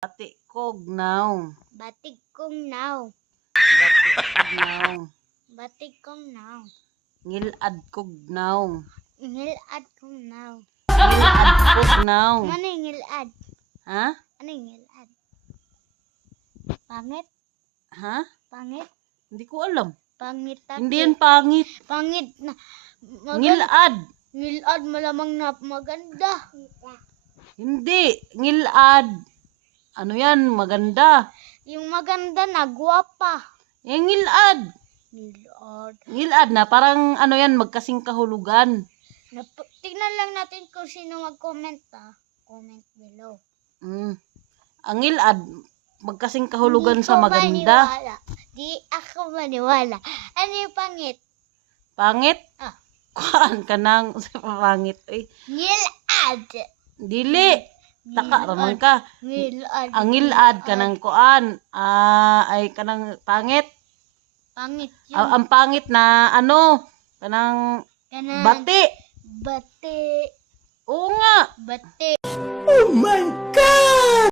Batik kognaw. Batik kong now. Batik kognaw. Batik kong now. Ngilad kognaw. Ngilad kong now. Ngilad kognaw. Ano yung ngilad? Ha? Ano yung ngilad? Pangit? Ha? Pangit? Hindi ko alam. Pangit tapi. Hindi yan pangit. Pangit na. Ngilad. Ngilad malamang na maganda. Hindi. Ngilad. Ano yan? Maganda. Yung maganda na guwapa. Yung ngilad. Ngilad. Ngilad na. Parang ano yan, magkasing kahulugan. Tignan lang natin kung sino mag-comment Comment below. Ang ngilad, magkasing kahulugan Di sa ko maganda. maniwala. Di ako maniwala. Ano yung pangit? Pangit? Ah. Kuhaan ka nang sa pangit. Eh. Ngilad. Dili. Taka raman ka. Ngilad. Ang ngilad ka ng kuan. Ay kanang pangit. Pangit yun. Ang pangit na ano. Kanang Kanang bati. Bati. Oo nga. Bati. Oh my God!